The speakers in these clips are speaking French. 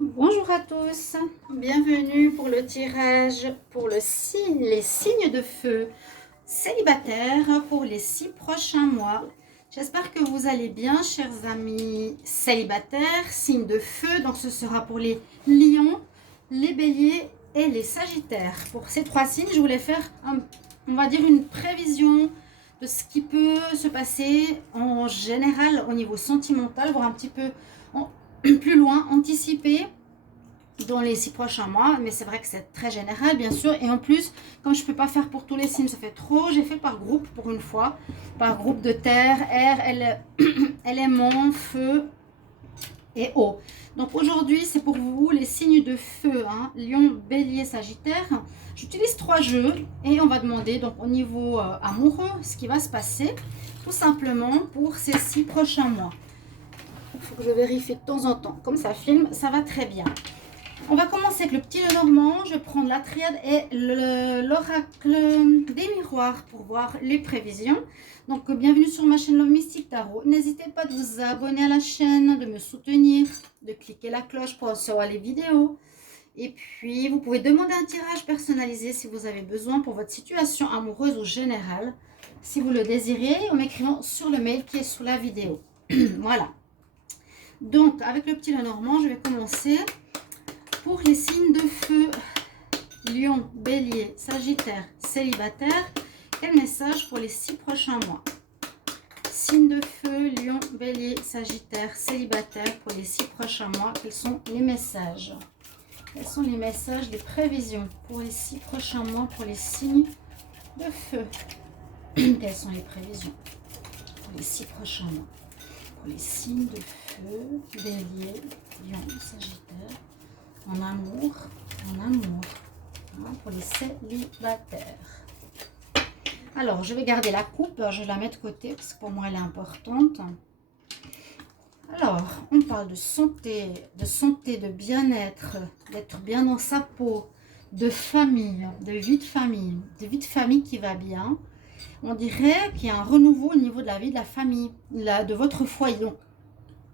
Bonjour à tous, bienvenue pour le tirage pour les signes de feu célibataires pour les 6 prochains mois. J'espère que vous allez bien, chers amis célibataires, signes de feu. Donc ce sera pour les lions, les béliers et les sagittaires. Pour ces 3 signes, je voulais faire, on va dire, une prévision de ce qui peut se passer en général au niveau sentimental, voire un petit peu plus loin, anticiper dans les 6 prochains mois, mais c'est vrai que c'est très général, bien sûr. Et en plus, comme je ne peux pas faire pour tous les signes, ça fait trop, j'ai fait par groupe pour une fois, par groupe de terre, air, éléments, feu et eau. Donc aujourd'hui, c'est pour vous les signes de feu, hein, lion, bélier, sagittaire. J'utilise 3 jeux et on va demander donc au niveau amoureux ce qui va se passer, tout simplement pour ces 6 prochains mois. Il faut que je vérifie de temps en temps. Comme ça filme, ça va très bien. On va commencer avec le petit Lenormand. Je vais prendre la triade et l'oracle des miroirs pour voir les prévisions. Donc, bienvenue sur ma chaîne Love Mystic Tarot. N'hésitez pas de vous abonner à la chaîne, de me soutenir, de cliquer la cloche pour recevoir les vidéos. Et puis, vous pouvez demander un tirage personnalisé si vous avez besoin pour votre situation amoureuse ou générale, si vous le désirez, en m'écrivant sur le mail qui est sous la vidéo. Voilà. Donc, avec le petit Lenormand, je vais commencer. Pour les signes de feu, lion, bélier, sagittaire, célibataire, quel message pour les 6 prochains mois? Signe de feu, lion, bélier, sagittaire, célibataire, pour les 6 prochains mois, quels sont les messages? Quels sont les messages, les prévisions pour les 6 prochains mois, pour les signes de feu? Quelles sont les prévisions pour les 6 prochains mois? Pour les signes de feu, bélier, lion, sagittaire, en amour, hein, pour les célibataires. Alors, je vais garder la coupe, je vais la mettre de côté parce que pour moi elle est importante. Alors, on parle de santé, de bien-être, d'être bien dans sa peau, de famille, de vie de famille qui va bien. On dirait qu'il y a un renouveau au niveau de la vie de la famille, de votre foyer. Donc,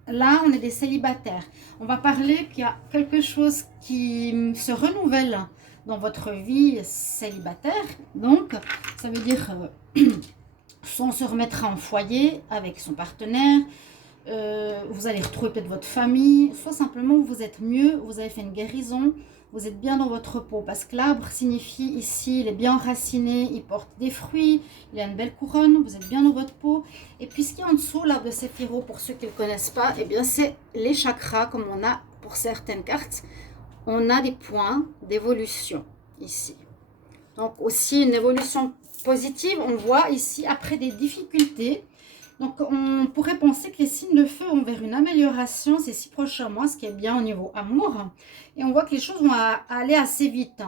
là, on est des célibataires. On va parler qu'il y a quelque chose qui se renouvelle dans votre vie célibataire. Donc, ça veut dire soit on se remettra en foyer avec son partenaire, vous allez retrouver peut-être votre famille, soit simplement vous êtes mieux, vous avez fait une guérison, vous êtes bien dans votre peau. Parce que l'arbre signifie ici, il est bien enraciné, il porte des fruits, il a une belle couronne, vous êtes bien dans votre peau. Et puis ce qui est en dessous, l'arbre de Séphiro, pour ceux qui ne le connaissent pas, eh bien c'est les chakras, comme on a pour certaines cartes. On a des points d'évolution ici. Donc aussi une évolution positive, on voit ici après des difficultés. Donc, on pourrait penser que les signes de feu vont vers une amélioration ces 6 prochains mois, ce qui est bien au niveau amour. Et on voit que les choses vont aller assez vite.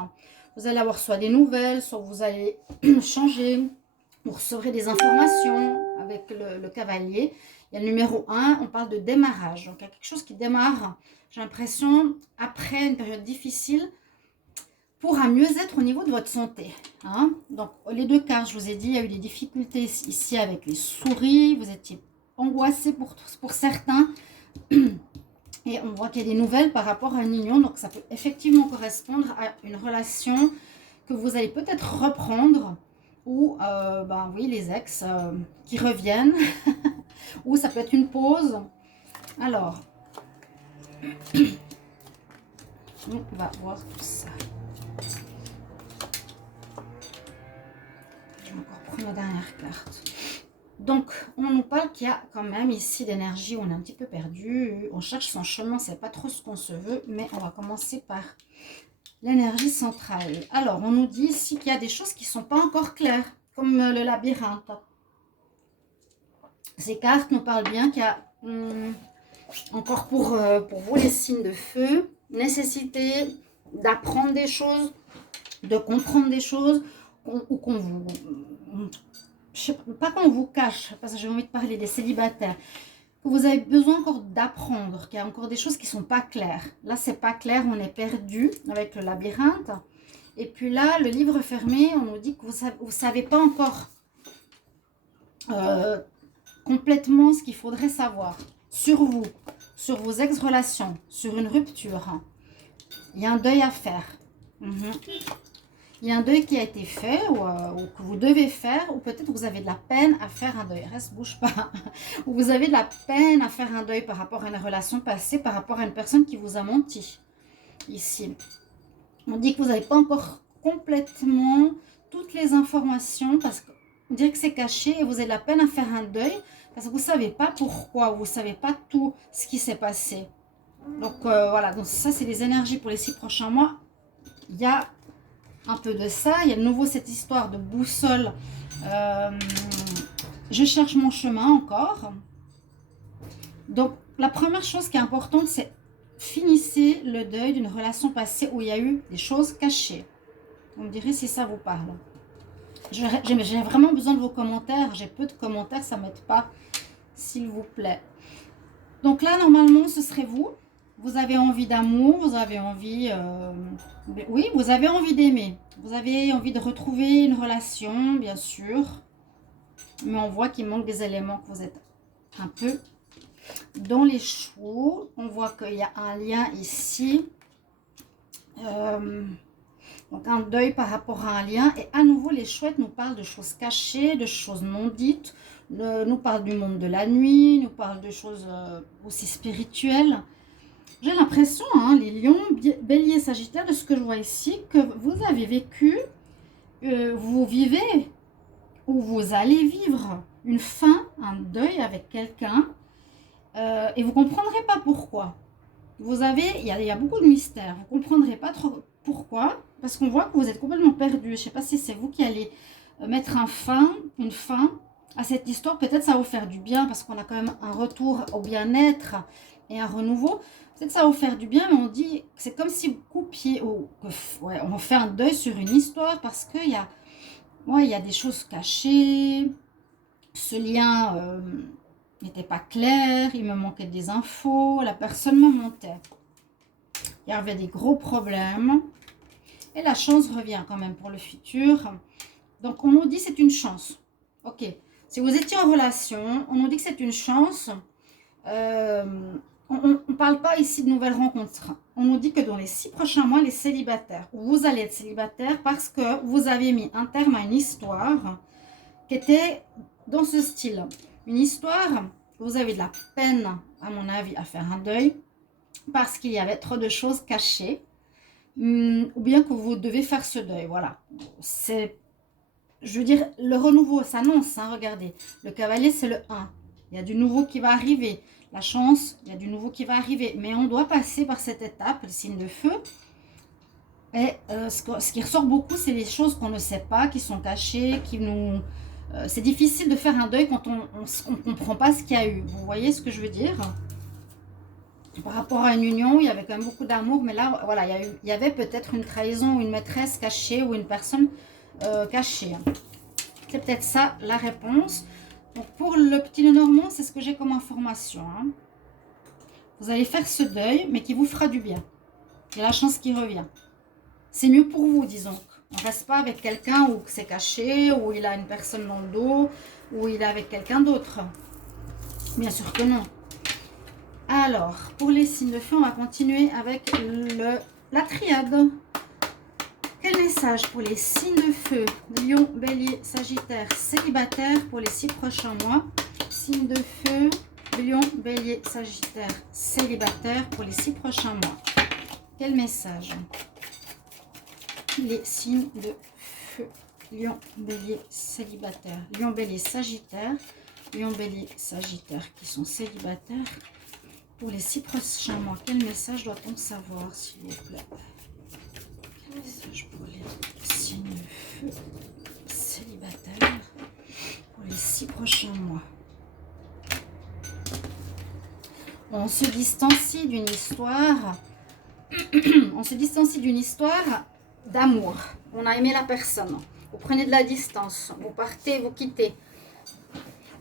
Vous allez avoir soit des nouvelles, soit vous allez changer. Vous recevrez des informations avec le cavalier. Il y a le numéro 1, on parle de démarrage. Donc, il y a quelque chose qui démarre, j'ai l'impression, après une période difficile, pour un mieux-être au niveau de votre santé. Hein. Donc, les 2 cartes, je vous ai dit, il y a eu des difficultés ici avec les souris. Vous étiez angoissé pour certains. Et on voit qu'il y a des nouvelles par rapport à une union. Donc, ça peut effectivement correspondre à une relation que vous allez peut-être reprendre. Ou, ben oui, les ex qui reviennent. Ou ça peut être une pause. Alors, on va voir tout ça. La dernière carte. Donc, on nous parle qu'il y a quand même ici d'énergie, on est un petit peu perdu, on cherche son chemin, c'est pas trop ce qu'on se veut, mais on va commencer par l'énergie centrale. Alors, on nous dit ici qu'il y a des choses qui ne sont pas encore claires, comme le labyrinthe. Ces cartes nous parlent bien qu'il y a encore pour vous les signes de feu, nécessité d'apprendre des choses, de comprendre des choses, ou qu'on vous... Je sais pas qu'on vous cache, parce que j'ai envie de parler des célibataires, que vous avez besoin encore d'apprendre, qu'il y a encore des choses qui sont pas claires. Là, c'est pas clair, on est perdu avec le labyrinthe. Et puis là, le livre fermé, on nous dit que vous savez pas encore complètement ce qu'il faudrait savoir sur vous. sur vos ex-relations, sur une rupture. Il y a un deuil à faire. Il y a un deuil qui a été fait ou que vous devez faire, ou peut-être vous avez de la peine à faire un deuil. Reste, bouge pas. Ou vous avez de la peine à faire un deuil par rapport à une relation passée, par rapport à une personne qui vous a menti. Ici, on dit que vous n'avez pas encore complètement toutes les informations, parce qu'on dirait que c'est caché et vous avez de la peine à faire un deuil, parce que vous ne savez pas pourquoi, vous ne savez pas tout ce qui s'est passé. Donc voilà, donc ça c'est les énergies pour les 6 prochains mois. Il y a un peu de ça, il y a de nouveau cette histoire de boussole. Je cherche mon chemin encore. Donc la première chose qui est importante, c'est finissez le deuil d'une relation passée où il y a eu des choses cachées. Vous me direz si ça vous parle. J'ai vraiment besoin de vos commentaires. J'ai peu de commentaires, ça ne m'aide pas, s'il vous plaît. Donc là, normalement, ce serait vous. Vous avez envie d'amour, vous avez envie... oui, vous avez envie d'aimer. Vous avez envie de retrouver une relation, bien sûr. Mais on voit qu'il manque des éléments, que vous êtes un peu dans les choux. On voit qu'il y a un lien ici. Donc un deuil par rapport à un lien. Et à nouveau, les chouettes nous parlent de choses cachées, de choses non dites. Nous parlent du monde de la nuit, nous parlent de choses aussi spirituelles. J'ai l'impression, hein, les lions, béliers, sagittaires, de ce que je vois ici, que vous avez vécu, vous vivez ou vous allez vivre une fin, un deuil avec quelqu'un et vous ne comprendrez pas pourquoi. Vous avez, il y a beaucoup de mystères, vous ne comprendrez pas trop pourquoi, parce qu'on voit que vous êtes complètement perdu. Je ne sais pas si c'est vous qui allez mettre une fin à cette histoire. Peut-être ça va vous faire du bien, parce qu'on a quand même un retour au bien-être et un renouveau. Peut-être ça va vous faire du bien, mais on dit que c'est comme si vous coupiez, on fait un deuil sur une histoire, parce qu'il y a des choses cachées, ce lien n'était pas clair, il me manquait des infos, la personne me mentait. Il y avait des gros problèmes, et la chance revient quand même pour le futur. Donc on nous dit c'est une chance. Ok, si vous étiez en relation, on nous dit que c'est une chance. On ne parle pas ici de nouvelles rencontres. On nous dit que dans les 6 prochains mois, les célibataires, vous allez être célibataire parce que vous avez mis un terme à une histoire qui était dans ce style. Une histoire, vous avez de la peine, à mon avis, à faire un deuil parce qu'il y avait trop de choses cachées ou bien que vous devez faire ce deuil. Voilà. C'est, je veux dire, le renouveau s'annonce. Hein, regardez, le cavalier, c'est le 1. Il y a du nouveau qui va arriver. La chance, il y a du nouveau qui va arriver. Mais on doit passer par cette étape, le signe de feu. Et ce qui ressort beaucoup, c'est les choses qu'on ne sait pas, qui sont cachées, qui nous... c'est difficile de faire un deuil quand on ne comprend pas ce qu'il y a eu. Vous voyez ce que je veux dire? Par rapport à une union, il y avait quand même beaucoup d'amour. Mais là, voilà, il y avait peut-être une trahison, une maîtresse cachée ou une personne cachée. C'est peut-être ça la réponse. Donc pour le petit Lenormand, c'est ce que j'ai comme information. Hein. Vous allez faire ce deuil, mais qui vous fera du bien. Il y a la chance qui revient. C'est mieux pour vous, disons. On ne reste pas avec quelqu'un où c'est caché, où il a une personne dans le dos, où il est avec quelqu'un d'autre. Bien sûr que non. Alors, pour les signes de feu, on va continuer avec la triade. Quel message pour les signes de feu, Lion, Bélier, Sagittaire, célibataire pour les 6 prochains mois. Signes de feu, Lion, Bélier, Sagittaire, célibataire pour les 6 prochains mois. Quel message? Les signes de feu, Lion, Bélier, célibataire, Lion, Bélier, Sagittaire, Lion, Bélier, Sagittaire qui sont célibataires pour les 6 prochains mois. Quel message doit-on savoir, s'il vous plaît? Message pour les signes de feu célibataires pour les 6 prochains mois. On se distancie d'une histoire. On se distancie d'une histoire d'amour. On a aimé la personne. Vous prenez de la distance. Vous partez, vous quittez.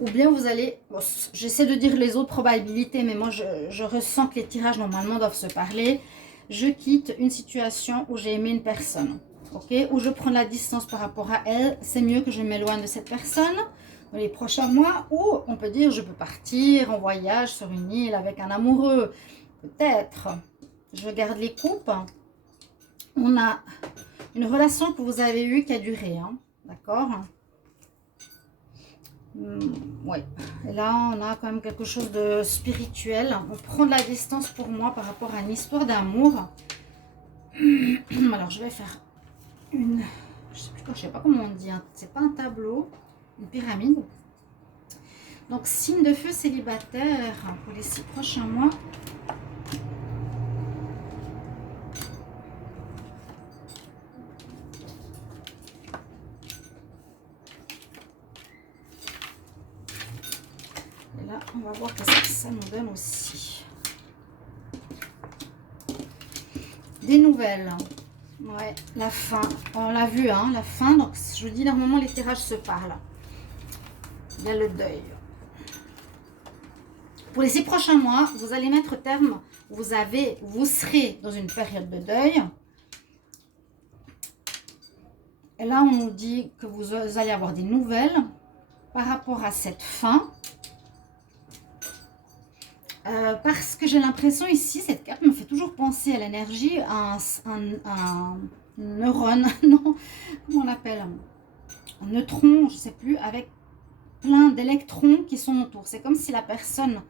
Ou bien vous allez... Bon, j'essaie de dire les autres probabilités, mais moi je ressens que les tirages normalement doivent se parler. Je quitte une situation où j'ai aimé une personne, ok, où je prends la distance par rapport à elle. C'est mieux que je m'éloigne de cette personne. les prochains mois, ou on peut dire je peux partir en voyage sur une île avec un amoureux. Peut-être. Je regarde les coupes. On a une relation que vous avez eue qui a duré. Hein, d'accord? Oui. Et là, on a quand même quelque chose de spirituel. On prend de la distance pour moi par rapport à une histoire d'amour. Alors, je vais faire une... Je sais pas comment on dit. Hein, c'est pas un tableau. Une pyramide. Donc, signe de feu célibataire pour les 6 prochains mois. Et là, on va voir ce que ça nous donne aussi. Des nouvelles. Ouais, la fin. On l'a vu, hein, la fin. Donc, je vous dis, normalement, les tirages se parlent. Il y a le deuil. Pour les 6 prochains mois, vous allez mettre terme. Vous serez dans une période de deuil. Et là, on nous dit que vous allez avoir des nouvelles par rapport à cette fin. Parce que j'ai l'impression ici, cette carte me fait toujours penser à l'énergie, à un neurone, non, comment on l'appelle, un neutron, je ne sais plus, avec plein d'électrons qui sont autour. C'est comme si la personne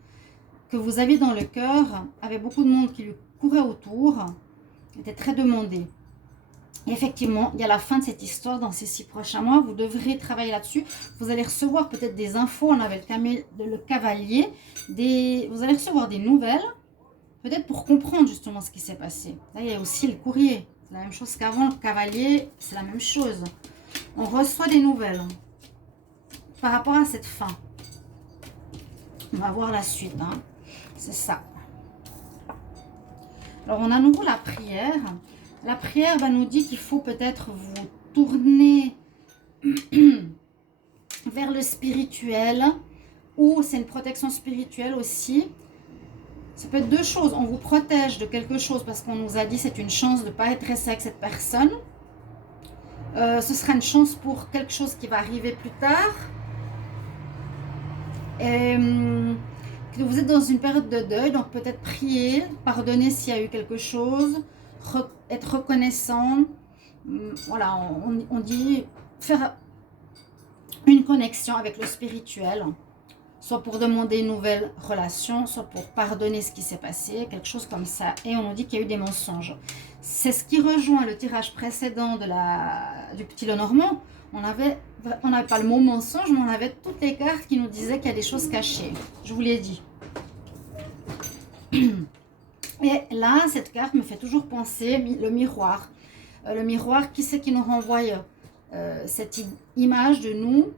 que vous avez dans le cœur avait beaucoup de monde qui lui courait autour, était très demandée. Et effectivement, il y a la fin de cette histoire dans ces 6 prochains mois. Vous devrez travailler là-dessus. Vous allez recevoir peut-être des infos. On avait le cavalier. Vous allez recevoir des nouvelles. Peut-être pour comprendre justement ce qui s'est passé. Là, il y a aussi le courrier. C'est la même chose qu'avant. Le cavalier, c'est la même chose. On reçoit des nouvelles par rapport à cette fin. On va voir la suite. Hein. C'est ça. Alors, on a à nouveau la prière. La prière nous dit qu'il faut peut-être vous tourner vers le spirituel, ou c'est une protection spirituelle aussi. Ça peut être 2 choses. On vous protège de quelque chose parce qu'on nous a dit c'est une chance de ne pas être resté avec cette personne. Ce sera une chance pour quelque chose qui va arriver plus tard. Et que vous êtes dans une période de deuil, donc peut-être prier, pardonner s'il y a eu quelque chose, être reconnaissant. Voilà, on dit faire une connexion avec le spirituel, soit pour demander une nouvelle relation, soit pour pardonner ce qui s'est passé, quelque chose comme ça. Et on nous dit qu'il y a eu des mensonges. C'est ce qui rejoint le tirage précédent du petit Lenormand. On n'avait pas le mot mensonge, mais on avait toutes les cartes qui nous disaient qu'il y a des choses cachées. Je vous l'ai dit. Et là, cette carte me fait toujours penser le miroir. Le miroir, qui c'est qui nous renvoie cette image de nous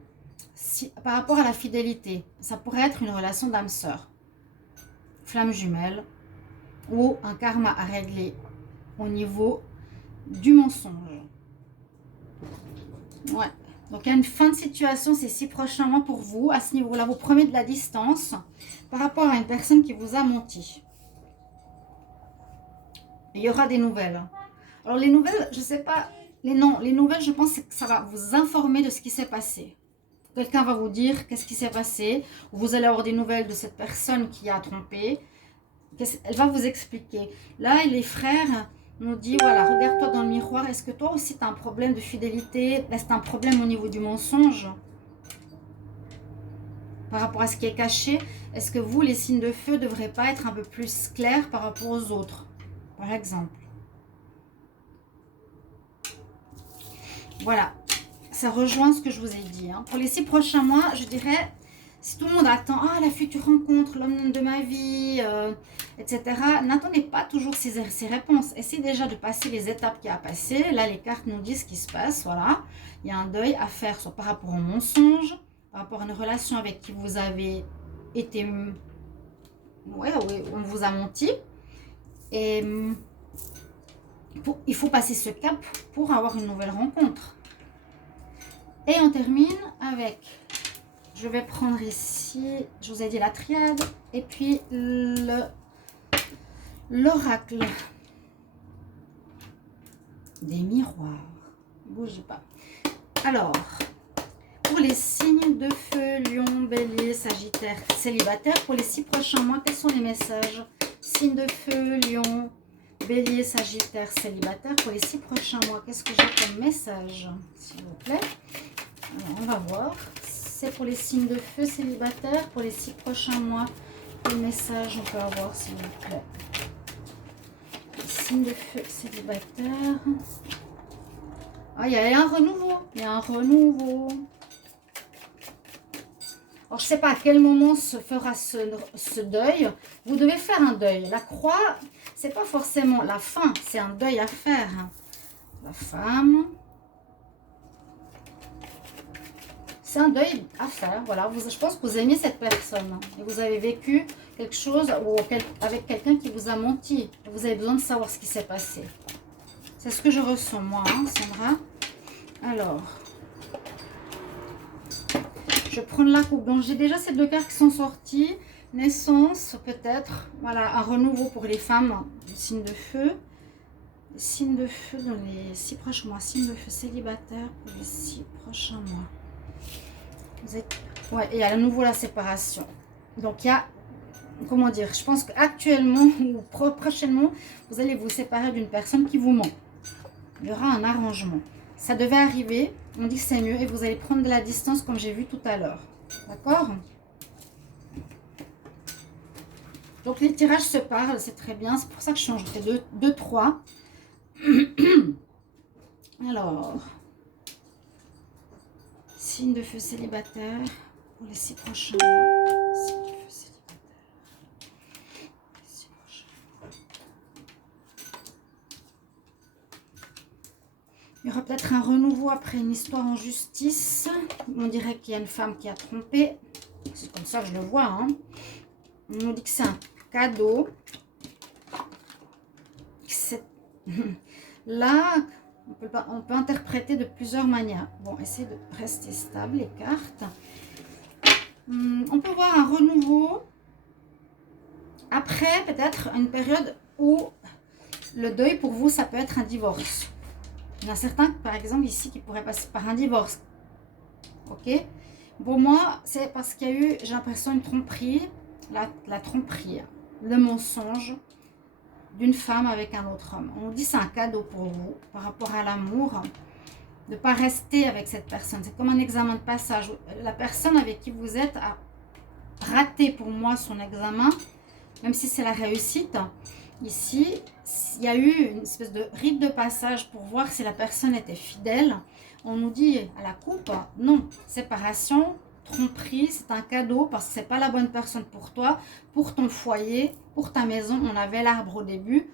par rapport à la fidélité? Ça pourrait être une relation d'âme sœur, flamme jumelle, ou un karma à régler au niveau du mensonge. Ouais. Donc, il y a une fin de situation ces 6 prochains mois pour vous. À ce niveau-là, vous prenez de la distance par rapport à une personne qui vous a menti. Il y aura des nouvelles. Alors, les nouvelles, je ne sais pas. Les nouvelles, je pense que ça va vous informer de ce qui s'est passé. Quelqu'un va vous dire qu'est-ce qui s'est passé. Vous allez avoir des nouvelles de cette personne qui a trompé. Elle va vous expliquer. Là, les frères nous disent, voilà, regarde-toi dans le miroir. Est-ce que toi aussi, tu as un problème de fidélité? Est-ce que tu as un problème au niveau du mensonge? Par rapport à ce qui est caché, est-ce que vous, les signes de feu, ne devraient pas être un peu plus clairs par rapport aux autres? Par exemple. Voilà. Ça rejoint ce que je vous ai dit. Hein. Pour les 6 prochains mois, je dirais, si tout le monde attend, ah, la future rencontre, l'homme de ma vie, etc. N'attendez pas toujours ces réponses. Essayez déjà de passer les étapes qu'il y a à passer. Là, les cartes nous disent ce qui se passe. Voilà. Il y a un deuil à faire, soit par rapport au mensonge, par rapport à une relation avec qui vous avez été... Ouais, on vous a menti. Et il faut passer ce cap pour avoir une nouvelle rencontre. Et on termine avec, je vais prendre ici, je vous ai dit la triade, et puis l'oracle des miroirs. Bougez pas. Alors, pour les signes de feu, Lion, Bélier, Sagittaire, célibataire. Pour les 6 prochains mois, quels sont les messages? Signe de feu, Lion, Bélier, Sagittaire, célibataire. Pour les 6 prochains mois, qu'est-ce que j'ai comme message, s'il vous plaît? Alors, on va voir. C'est pour les signes de feu, célibataire. Pour les 6 prochains mois, quel message on peut avoir, s'il vous plaît? Signe de feu, célibataire. Ah, il y a un renouveau. Il y a un renouveau. Alors, je ne sais pas à quel moment se fera ce deuil. Vous devez faire un deuil. La croix, c'est pas forcément la fin. C'est un deuil à faire. La femme. C'est un deuil à faire. Voilà. Je pense que vous aimez cette personne. Et vous avez vécu quelque chose ou avec quelqu'un qui vous a menti. Vous avez besoin de savoir ce qui s'est passé. C'est ce que je ressens, moi, hein, Sandra. Alors, je prends la coupe. Donc, j'ai déjà ces 2 cartes qui sont sorties. Naissance, peut-être. Voilà, un renouveau pour les femmes. Signe de feu. Signe de feu dans les 6 prochains mois. Signe de feu célibataire pour les 6 prochains mois. Vous êtes... Ouais, il y a à nouveau la séparation. Donc, il y a... Comment dire? Je pense qu'actuellement ou prochainement, vous allez vous séparer d'une personne qui vous ment. Il y aura un arrangement. Ça devait arriver, on dit que c'est mieux et vous allez prendre de la distance comme j'ai vu tout à l'heure. D'accord? Donc les tirages se parlent, c'est très bien. C'est pour ça que je change de 2, 3. Alors, signe de feu célibataire pour les 6 prochains mois. Signe de feu célibataire. Les 6 prochains mois. Il y aura peut-être un renouveau après une histoire en justice. On dirait qu'il y a une femme qui a trompé. C'est comme ça que je le vois. Hein. On nous dit que c'est un cadeau. Là, on peut interpréter de plusieurs manières. Bon, essayez de rester stable, les cartes. On peut voir un renouveau. Après, peut-être une période où le deuil, pour vous, ça peut être un divorce. Il y en a certains, par exemple, ici, qui pourraient passer par un divorce. Ok? Pour moi, c'est parce qu'il y a eu, j'ai l'impression, une tromperie. La tromperie, le mensonge d'une femme avec un autre homme. On dit c'est un cadeau pour vous, par rapport à l'amour, de ne pas rester avec cette personne. C'est comme un examen de passage. La personne avec qui vous êtes a raté, pour moi, son examen, même si c'est la réussite. Ici, il y a eu une espèce de rite de passage pour voir si la personne était fidèle. On nous dit à la coupe, non, séparation, tromperie, c'est un cadeau parce que c'est pas la bonne personne pour toi, pour ton foyer, pour ta maison. On avait l'arbre au début.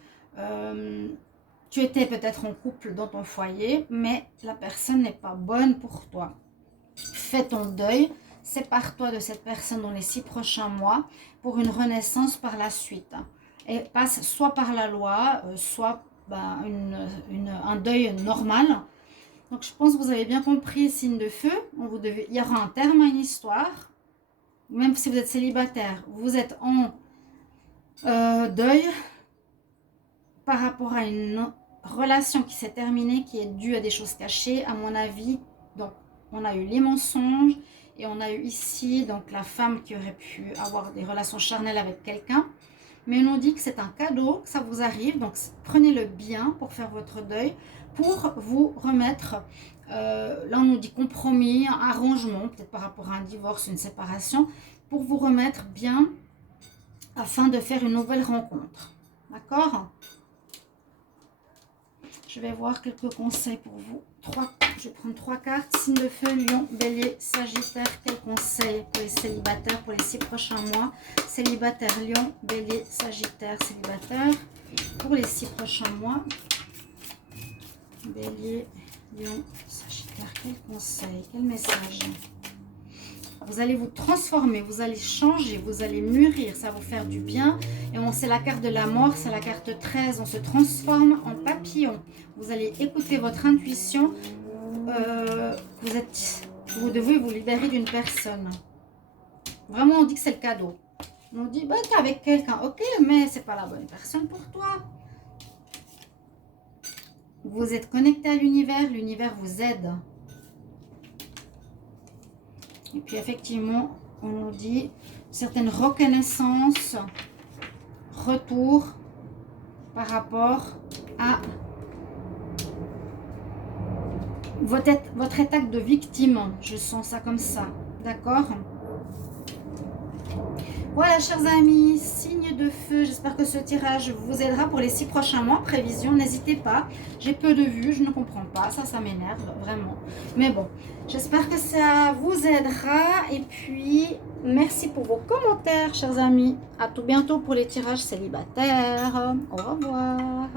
Tu étais peut-être en couple dans ton foyer, mais la personne n'est pas bonne pour toi. Fais ton deuil, sépare-toi de cette personne dans les 6 prochains mois pour une renaissance par la suite. Et passe soit par la loi, soit un deuil normal. Donc je pense que vous avez bien compris, signe de feu. Il y aura un terme à une histoire. Même si vous êtes célibataire, vous êtes en deuil par rapport à une relation qui s'est terminée, qui est due à des choses cachées, à mon avis. Donc on a eu les mensonges et on a eu ici donc la femme qui aurait pu avoir des relations charnelles avec quelqu'un. Mais on nous dit que c'est un cadeau, que ça vous arrive. Donc, prenez-le bien pour faire votre deuil, pour vous remettre, là on nous dit compromis, un arrangement, peut-être par rapport à un divorce, une séparation, pour vous remettre bien afin de faire une nouvelle rencontre. D'accord? Je vais voir quelques conseils pour vous. Je vais prendre 3 cartes. Signe de feu, Lion, Bélier, Sagittaire. Quels conseils pour les célibataires pour les 6 prochains mois? Célibataire, Lion, Bélier, Sagittaire, célibataire. Pour les 6 prochains mois. Bélier, Lion, Sagittaire. Quels conseils? Quel message? Vous allez vous transformer, vous allez changer, vous allez mûrir, ça va vous faire du bien. Et c'est la carte de la mort, c'est la carte 13. On se transforme en papillon. Vous allez écouter votre intuition. Vous devez vous libérer d'une personne. Vraiment, on dit que c'est le cadeau. On dit, bah, t'es avec quelqu'un, ok, mais c'est pas la bonne personne pour toi. Vous êtes connecté à l'univers vous aide. Et puis effectivement, on nous dit certaines reconnaissances, retour par rapport à votre état de victime. Je sens ça comme ça, d'accord? Voilà, chers amis, signe de feu. J'espère que ce tirage vous aidera pour les 6 prochains mois. Prévision, n'hésitez pas. J'ai peu de vues, je ne comprends pas. Ça m'énerve, vraiment. Mais bon, j'espère que ça vous aidera. Et puis, merci pour vos commentaires, chers amis. À tout bientôt pour les tirages célibataires. Au revoir.